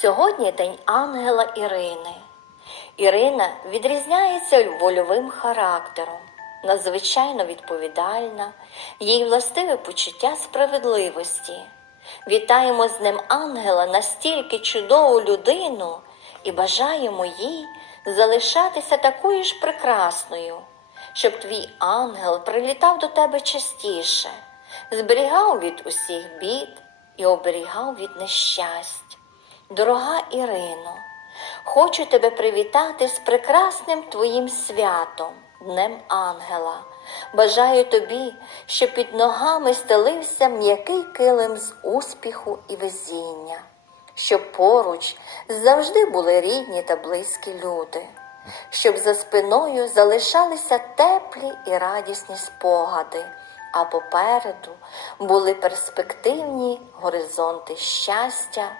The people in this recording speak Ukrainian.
Сьогодні день ангела Ірини. Ірина відрізняється вольовим характером, надзвичайно відповідальна, їй властиве почуття справедливості. Вітаємо з ним ангела настільки чудову людину і бажаємо їй залишатися такою ж прекрасною, щоб твій ангел прилітав до тебе частіше, зберігав від усіх бід і оберігав від нещасть. Дорога Ірино, хочу тебе привітати з прекрасним твоїм святом, Днем Ангела. Бажаю тобі, щоб під ногами стелився м'який килим з успіху і везіння, щоб поруч завжди були рідні та близькі люди, щоб за спиною залишалися теплі і радісні спогади, а попереду були перспективні горизонти щастя